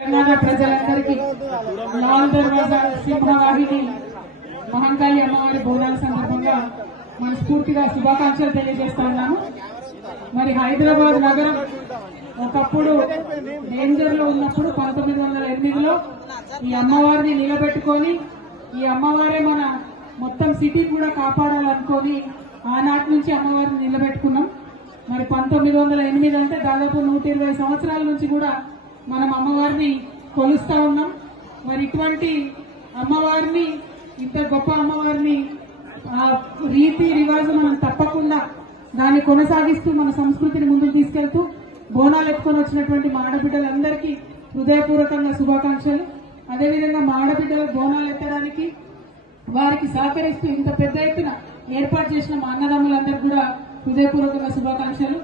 తెలంగాణ ప్రజలందరికీ లాల్ దర్వాజా సింహవాహిని మహంకాళి అమ్మవారి బోనాల సందర్భంగా మనస్ఫూర్తిగా శుభాకాంక్షలు తెలియజేస్తా ఉన్నాను. మరి హైదరాబాద్ నగరం ఒకప్పుడు డేంజర్ లో ఉన్నప్పుడు 1908లో ఈ అమ్మవారిని నిలబెట్టుకొని ఈ అమ్మవారే మన మొత్తం సిటీ కూడా కాపాడాలనుకొని ఆనాటి నుంచి అమ్మవారిని నిలబెట్టుకున్నాం. మరి 1908 అంటే దాదాపు 120 సంవత్సరాల నుంచి కూడా మనం అమ్మవారిని కొలుస్తా ఉన్నాం. మరి ఇటువంటి అమ్మవారిని, ఇంత గొప్ప అమ్మవారిని రీతి రివాజు మనం తప్పకుండా దాన్ని కొనసాగిస్తూ మన సంస్కృతిని ముందుకు తీసుకెళ్తూ బోనాలు ఎత్తుకొని వచ్చినటువంటి మా ఆడబిడ్డలందరికీ హృదయపూర్వకంగా శుభాకాంక్షలు. అదేవిధంగా మా ఆడబిడ్డలు బోనాలు ఎత్తడానికి వారికి సహకరిస్తూ ఇంత పెద్ద ఎత్తున ఏర్పాటు చేసిన మా అన్నదమ్ములందరికీ కూడా హృదయపూర్వకంగా శుభాకాంక్షలు.